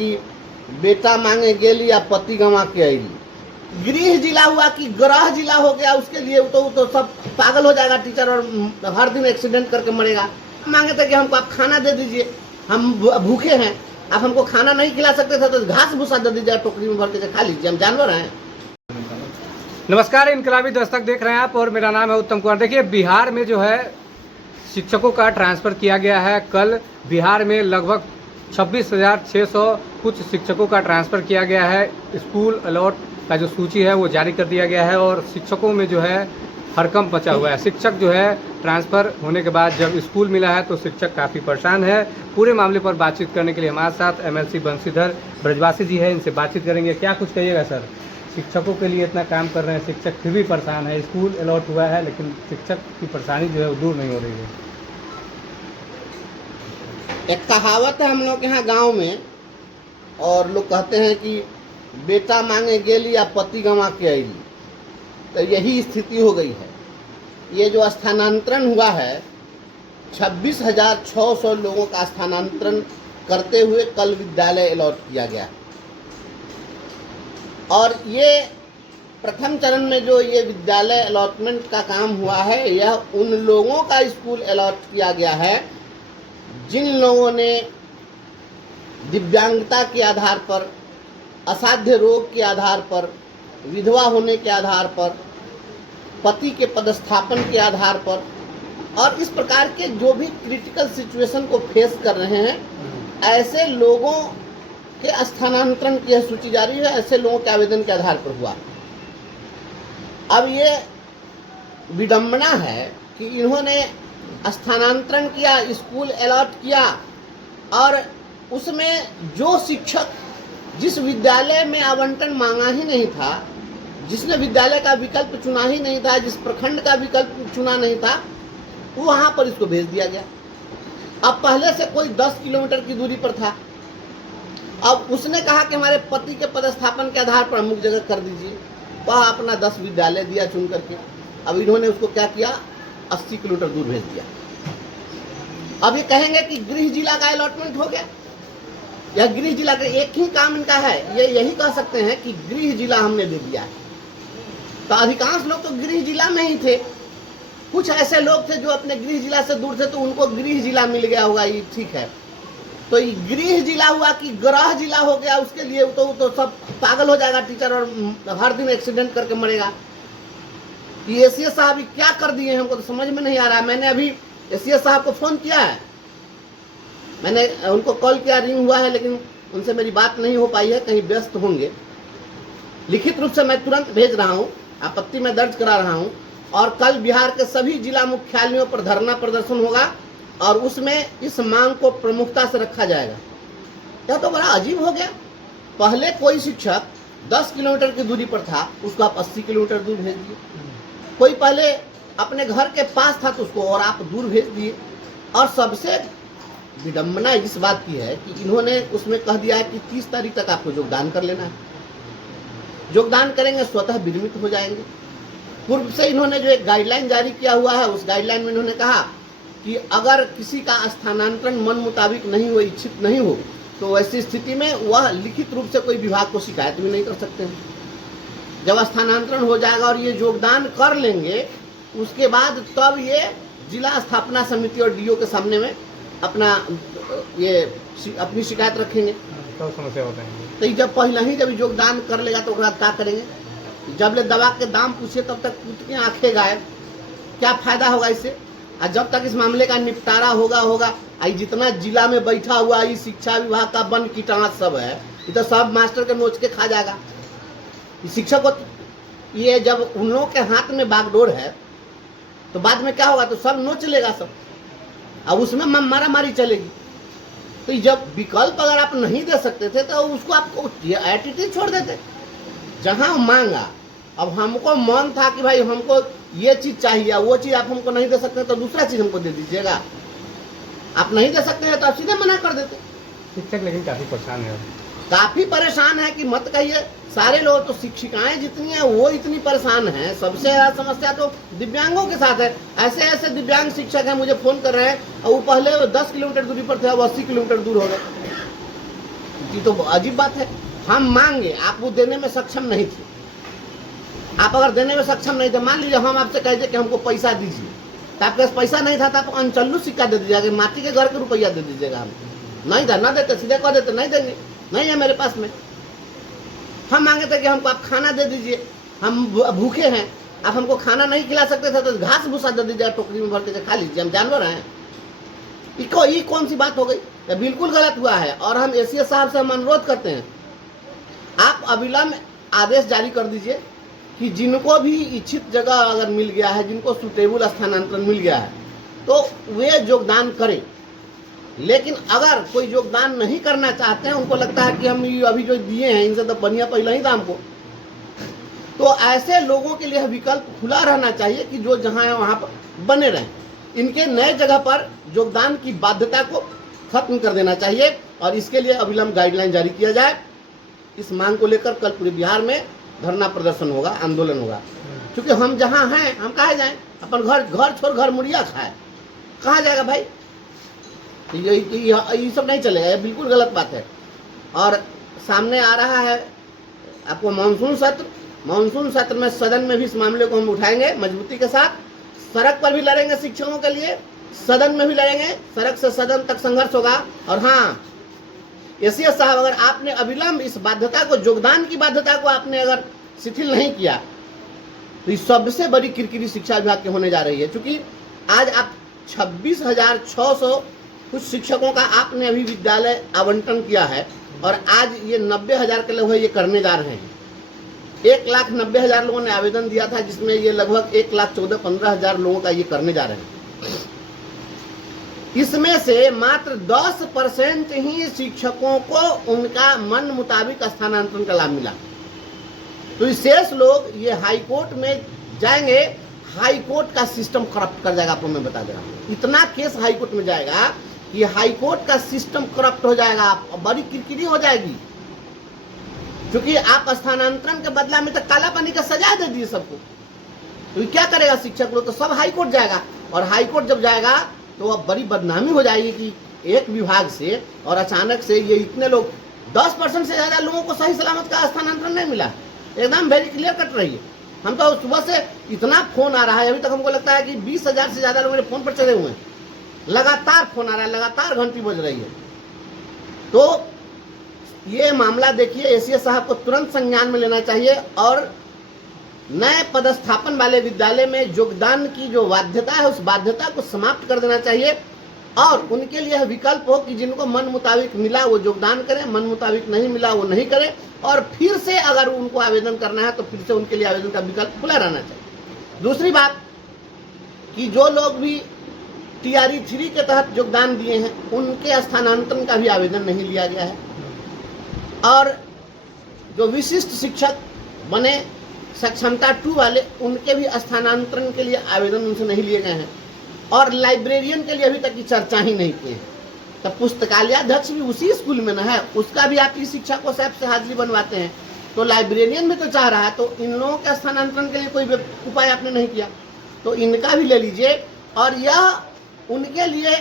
कि बेटा मांगे गेली या पति गंवा के आएगी। गृह जिला हुआ कि ग्रह जिला हो गया, उसके लिए तो सब पागल हो जाएगा टीचर और हर दिन एक्सीडेंट करके मरेगा। मांगे थे कि हमको आप खाना दे दीजिए, हम भूखे हैं, आप हमको खाना नहीं खिला सकते थे तो घास भूसा दे दीजिए, टोकरी में भर के खा लीजिए, हम जानवर हैं। नमस्कार, इनकलाबी दस्तक देख रहे हैं आप और मेरा नाम है उत्तम कुमार। देखिए, बिहार में जो है शिक्षकों का ट्रांसफ़र किया गया है। कल बिहार में लगभग 26,600 कुछ शिक्षकों का ट्रांसफ़र किया गया है। स्कूल अलॉट का जो सूची है वो जारी कर दिया गया है और शिक्षकों में जो है हड़कंप मचा हुआ है। शिक्षक जो है ट्रांसफ़र होने के बाद जब स्कूल मिला है तो शिक्षक काफ़ी परेशान है। पूरे मामले पर बातचीत करने के लिए हमारे साथ एमएलसी बंशीधर ब्रजवासी जी है, इनसे बातचीत करेंगे। क्या कुछ कहिएगा सर? शिक्षकों के लिए इतना काम कर रहे हैं, शिक्षक फिर भी परेशान है। स्कूल अलॉट हुआ है लेकिन शिक्षक की परेशानी जो है वो दूर नहीं हो रही है। एक कहावत है हम लोग के यहाँ गाँव में, और लोग कहते हैं कि बेटा मांगे गेली या पति गंवा के आएगी। तो यही स्थिति हो गई है। ये जो स्थानांतरण हुआ है, 26,600 लोगों का स्थानांतरण करते हुए कल विद्यालय अलॉट किया गया। और ये प्रथम चरण में जो ये विद्यालय अलॉटमेंट का काम हुआ है, यह उन लोगों का स्कूल अलॉट किया गया है जिन लोगों ने दिव्यांगता के आधार पर, असाध्य रोग के आधार पर, विधवा होने के आधार पर, पति के पदस्थापन के आधार पर और इस प्रकार के जो भी क्रिटिकल सिचुएशन को फेस कर रहे हैं, ऐसे लोगों के स्थानांतरण की सूची जारी है। ऐसे लोगों के आवेदन के आधार पर हुआ। अब ये विडंबना है कि इन्होंने स्थानांतरण किया, स्कूल अलॉट किया और उसमें जो शिक्षक जिस विद्यालय में आवंटन मांगा ही नहीं था, जिसने विद्यालय का विकल्प चुना ही नहीं था, जिस प्रखंड का विकल्प चुना नहीं था, वहां पर इसको भेज दिया गया। अब पहले से कोई 10 किलोमीटर की दूरी पर था, अब उसने कहा कि हमारे पति के पदस्थापन के आधार पर अमुक जगह कर दीजिए, वह अपना 10 विद्यालय दिया चुन करके। अब इन्होंने उसको क्या किया, 80 किलोमीटर दूर भेज दिया। अब ये कहेंगे कि गृह जिला का अलॉटमेंट हो गया, या गृह जिला का एक ही काम इनका है, ये यही कह सकते हैं कि गृह जिला हमने दे दिया है। तो अधिकांश लोग तो गृह जिला में ही थे। कुछ ऐसे लोग थे जो अपने गृह जिला से दूर थे तो उनको गृह जिला मिल गया होगा, ये ठीक है। तो ये गृह जिला हुआ कि ग्रह जिला हो गया, उसके लिए तो सब पागल हो जाएगा टीचर और हर दिन एक्सीडेंट करके मरेगा। ये एसीएस साहब क्या कर दिए हमको तो समझ में नहीं आ रहा। मैंने अभी एसीएस साहब को फोन किया है, मैंने उनको कॉल किया, रिंग हुआ है, लेकिन उनसे मेरी बात नहीं हो पाई है, कहीं व्यस्त होंगे। लिखित रूप से मैं तुरंत भेज रहा हूँ, आपत्ति में दर्ज करा रहा हूँ। और कल बिहार के सभी जिला मुख्यालयों पर धरना प्रदर्शन होगा और उसमें इस मांग को प्रमुखता से रखा जाएगा। यह तो बड़ा अजीब हो गया। पहले कोई शिक्षक 10 किलोमीटर की दूरी पर था, उसको आप 80 किलोमीटर दूर भेज दिए। कोई पहले अपने घर के पास था तो उसको और आप दूर भेज दिए। और सबसे विडंबना इस बात की है कि इन्होंने उसमें कह दिया है कि 30 तारीख तक आपको योगदान कर लेना है। योगदान करेंगे स्वतः विरमित हो जाएंगे। पूर्व से इन्होंने जो एक गाइडलाइन जारी किया हुआ है, उस गाइडलाइन में इन्होंने कहा कि अगर किसी का स्थानांतरण मन मुताबिक नहीं हो, इच्छित नहीं हो, तो ऐसी स्थिति में वह लिखित रूप से कोई विभाग को शिकायत भी नहीं कर सकते हैं। जब स्थानांतरण हो जाएगा और ये योगदान कर लेंगे, उसके बाद तब ये जिला स्थापना समिति और डीओ के सामने में अपना ये अपनी शिकायत रखेंगे। तो समस्या होता है। तो जब पहले ही जब योगदान कर लेगा तो क्या करेंगे? जब ले दवा के दाम पूछे तब तक उतनी आंखें गायब। क्या फायदा होगा इससे? और जब तक इस मामले का निपटारा होगा आई जितना जिला में बैठा हुआ ये शिक्षा विभाग का बन कीटाणु सब है, ये तो सब मास्टर के नोच के खा जाएगा। शिक्षक को ये जब उन लोगों के हाथ में बागडोर है तो बाद में क्या होगा, तो सब नोच लेगा सब, अब उसमें मारा मारी चलेगी। तो जब विकल्प अगर आप नहीं दे सकते थे तो उसको आपको एटीट्यूड छोड़ देते। जहां मांगा, अब हमको मन था कि भाई हमको ये चीज चाहिए, वो चीज आप हमको नहीं दे सकते तो दूसरा चीज हमको दे दीजिएगा। आप नहीं दे सकते हैं तो आप सीधे मना कर देते। शिक्षक लेकिन काफी परेशान है, काफी परेशान है कि मत कहिए। सारे लोग तो शिक्षिकाएं जितनी हैं वो इतनी परेशान हैं। सबसे ज्यादा समस्या तो दिव्यांगों के साथ है। ऐसे ऐसे दिव्यांग शिक्षक हैं, मुझे फोन कर रहे हैं और वो पहले 10 किलोमीटर दूरी पर थे, अब 80 किलोमीटर दूर हो गए। ये तो अजीब बात है। हम मांगे, आप वो देने में सक्षम नहीं थे। आप अगर देने में सक्षम नहीं थे, मान लीजिए हम आपसे कह दे कि हमको पैसा दीजिए, तो आपके पास पैसा नहीं था तो आप अनचल्लू सिक्का दे दीजिएगा, माटी के घर के रुपया दे दीजिएगा हमको। नहीं था, ना देते, सीधे कह देते नहीं देंगे, नहीं है मेरे पास में। हम मांगे थे कि हमको आप खाना दे दीजिए, हम भूखे हैं, आप हमको खाना नहीं खिला सकते थे तो घास भूसा दे दीजिए, टोकरी में भर के खा लीजिए, हम जानवर हैं। ये कौन सी बात हो गई? ये बिल्कुल गलत हुआ है। और हम एसीएस साहब से हम अनुरोध करते हैं, आप अविलंब आदेश जारी कर दीजिए कि जिनको भी इच्छित जगह अगर मिल गया है, जिनको सुटेबल स्थानांतरण मिल गया है, तो वे योगदान करें। लेकिन अगर कोई योगदान नहीं करना चाहते हैं, उनको लगता है कि हम अभी जो दिए हैं इनसे तो बढ़िया पहले ही था हमको, तो ऐसे लोगों के लिए विकल्प खुला रहना चाहिए कि जो जहाँ है वहाँ पर बने रहें। इनके नए जगह पर योगदान की बाध्यता को खत्म कर देना चाहिए और इसके लिए अविलंब गाइडलाइन जारी किया जाए। इस मांग को लेकर कल पूरे बिहार में धरना प्रदर्शन होगा, आंदोलन होगा। क्योंकि हम जहाँ हैं, हम कहाँ जाएं? अपन घर छोड़ घर मुड़िया खाए, कहाँ जाएगा भाई? ये सब नहीं चलेगा, ये बिल्कुल गलत बात है। और सामने आ रहा है आपको मानसून सत्र में सदन में भी इस मामले को हम उठाएंगे मजबूती के साथ। सड़क पर भी लड़ेंगे शिक्षकों के लिए, सदन में भी लड़ेंगे, सड़क से सदन तक संघर्ष होगा। और हाँ, एसीएस साहब, अगर आपने अविलंब इस बाध्यता को, योगदान की बाध्यता को आपने अगर शिथिल नहीं किया तो इस सबसे बड़ी किरकिरी शिक्षा विभाग की होने जा रही है। क्योंकि आज आप 26,600 कुछ शिक्षकों का आपने अभी विद्यालय आवंटन किया है और आज ये 90,000 के लोग ये करने जा रहे हैं। 1,90,000 लोगों ने आवेदन दिया था, जिसमें ये लगभग 1,14,15,000 लोगों का ये करने जा रहे हैं। इसमें से मात्र 10% ही शिक्षकों को उनका मन मुताबिक स्थानांतरण का लाभ मिला। तो शेष लोग ये हाई कोर्ट में जाएंगे, हाई कोर्ट का सिस्टम करप्ट कर जाएगा। आपको मैं बता दे रहा हूँ, इतना केस हाई कोर्ट में जाएगा कि हाई कोर्ट का सिस्टम करप्ट हो जाएगा, बड़ी किरकिरी हो जाएगी। क्योंकि आप स्थानांतरण के बदला में तो काला पानी का सजा दे दिए सबको, तो क्या करेगा शिक्षक लोग? तो सब हाई कोर्ट जाएगा और हाई कोर्ट जब जाएगा तो अब बड़ी बदनामी हो जाएगी कि एक विभाग से और अचानक से ये इतने लोग, 10% से ज़्यादा लोगों को सही सलामत का स्थानांतरण नहीं मिला। एकदम वेरी क्लियर कट रही है। हम तो सुबह से इतना फोन आ रहा है, अभी तक हमको लगता है कि 20,000 से ज़्यादा लोग मेरे फोन पर चले हुए हैं, लगातार फोन आ रहा है, लगातार घंटी बज रही है। तो ये मामला देखिए, एसीएस साहब को तुरंत संज्ञान में लेना चाहिए और नए पदस्थापन वाले विद्यालय में योगदान की जो बाध्यता है, उस बाध्यता को समाप्त कर देना चाहिए और उनके लिए विकल्प हो कि जिनको मन मुताबिक मिला वो योगदान करें, मन मुताबिक नहीं मिला वो नहीं करें। और फिर से अगर उनको आवेदन करना है तो फिर से उनके लिए आवेदन का विकल्प खुला रहना चाहिए। दूसरी बात कि जो लोग भी TRE 3 के तहत योगदान दिए हैं, उनके स्थानांतरण का भी आवेदन नहीं लिया गया है। और जो विशिष्ट शिक्षक बने सक्षमता 2 वाले, उनके भी स्थानांतरण के लिए आवेदन उनसे नहीं लिए गए हैं। और लाइब्रेरियन के लिए अभी तक की चर्चा ही नहीं की है। तो पुस्तकालयाध्यक्ष भी उसी स्कूल में न है, उसका भी आप इस शिक्षा को साहब से हाजिरी बनवाते हैं, तो लाइब्रेरियन भी तो चाह रहा है, तो इन लोगों के स्थानांतरण के लिए कोई उपाय आपने नहीं किया, तो इनका भी ले लीजिए। और यह उनके लिए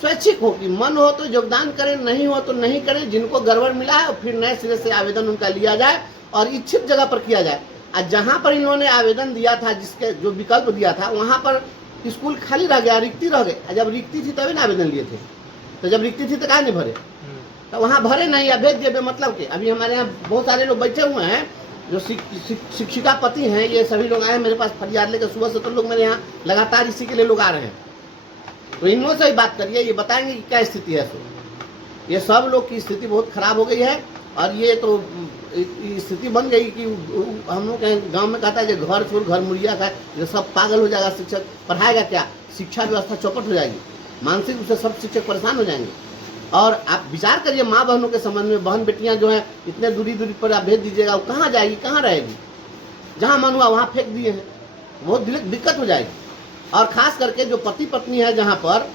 स्वैच्छिक हो कि मन हो तो योगदान करें, नहीं हो तो नहीं करें। जिनको गड़बड़ मिला है और फिर नए सिरे से आवेदन उनका लिया जाए और इच्छित जगह पर किया जाए। और जहाँ पर इन्होंने आवेदन दिया था, जिसके जो विकल्प दिया था, वहाँ पर स्कूल खाली रह गया, रिक्ति रह गई। जब रिक्ति थी तभी ना आवेदन लिए थे, तो जब रिक्ति थी तो कहाँ नहीं भरे? तो वहाँ भरे नहीं या भेज दिए मतलब के। अभी हमारे यहाँ बहुत सारे लोग बैठे हुए हैं जो शिक्षिका पति हैं, ये सभी लोग आए मेरे पास फरियाद लेकर सुबह से, तो लोग मेरे यहाँ लगातार इसी के लिए लोग आ रहे हैं। तो इन लोगों से ही बात करिए, ये बताएंगे कि क्या स्थिति है। ये सब लोग की स्थिति बहुत खराब हो गई है और ये तो स्थिति बन गई कि हम लोग गांव में कहता है कि घर छोड़ घर मुड़िया खाए, ये सब पागल हो जाएगा। शिक्षक पढ़ाएगा क्या? शिक्षा व्यवस्था चौपट हो जाएगी, मानसिक रूप से सब शिक्षक परेशान हो जाएंगे। और आप विचार करिए माँ बहनों के संबंध में, बहन बेटियां जो हैं इतने दूरी पर आप भेज दीजिएगा, वो कहाँ जाएगी, कहाँ रहेगी? जहाँ मन हुआ वहाँ फेंक दिए हैं, बहुत दिक्कत हो जाएगी। और खास करके जो पति पत्नी है जहाँ पर,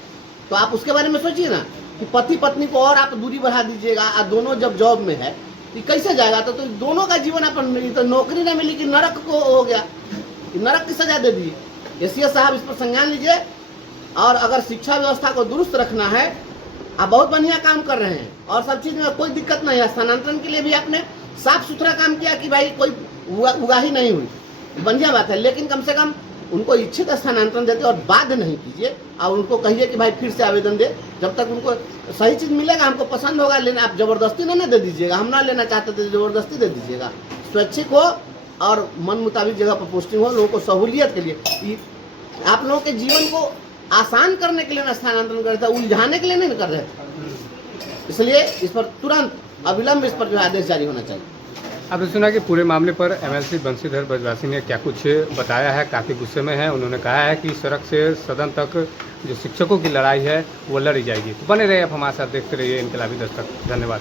तो आप उसके बारे में सोचिए ना कि पति पत्नी को और आप दूरी बढ़ा दीजिएगा और दोनों जब जॉब में है तो कैसे जाएगा? तो दोनों का जीवन अपन, तो नौकरी ना मिली कि नरक को हो गया, नरक की सजा दे दी। एसीएस साहब इस पर संज्ञान लीजिए और अगर शिक्षा व्यवस्था को दुरुस्त रखना है आप बहुत बढ़िया काम कर रहे हैं और सब चीज़ में कोई दिक्कत नहीं है। स्थानांतरण के लिए भी आपने साफ सुथरा काम किया कि भाई कोई उगाही नहीं हुई, बढ़िया बात है। लेकिन कम से कम उनको इच्छित स्थानांतरण देते और बाध्य नहीं कीजिए और उनको कहिए कि भाई फिर से आवेदन दे। जब तक उनको सही चीज़ मिलेगा, हमको पसंद होगा लेना, आप ज़बरदस्ती ना दे दीजिएगा। हम ना लेना चाहते थे, ज़बरदस्ती दे दीजिएगा। स्वैच्छिक हो और मन मुताबिक जगह पर पोस्टिंग हो, लोगों को सहूलियत के लिए, आप लोगों के जीवन को आसान करने के लिए ना स्थानांतरण कर रहे थे, उलझाने के लिए नहीं कर रहे थे। इसलिए इस पर तुरंत अविलंब इस पर जो आदेश जारी होना चाहिए। आपने सुना कि पूरे मामले पर एमएलसी बंशीधर ब्रजवासी ने क्या कुछ बताया है, काफ़ी गुस्से में है। उन्होंने कहा है कि सड़क से सदन तक जो शिक्षकों की लड़ाई है वो लड़ी जाएगी। तो बने रहिए आप हमारे साथ, देखते रहिए इनकलाबी दस्तक। धन्यवाद।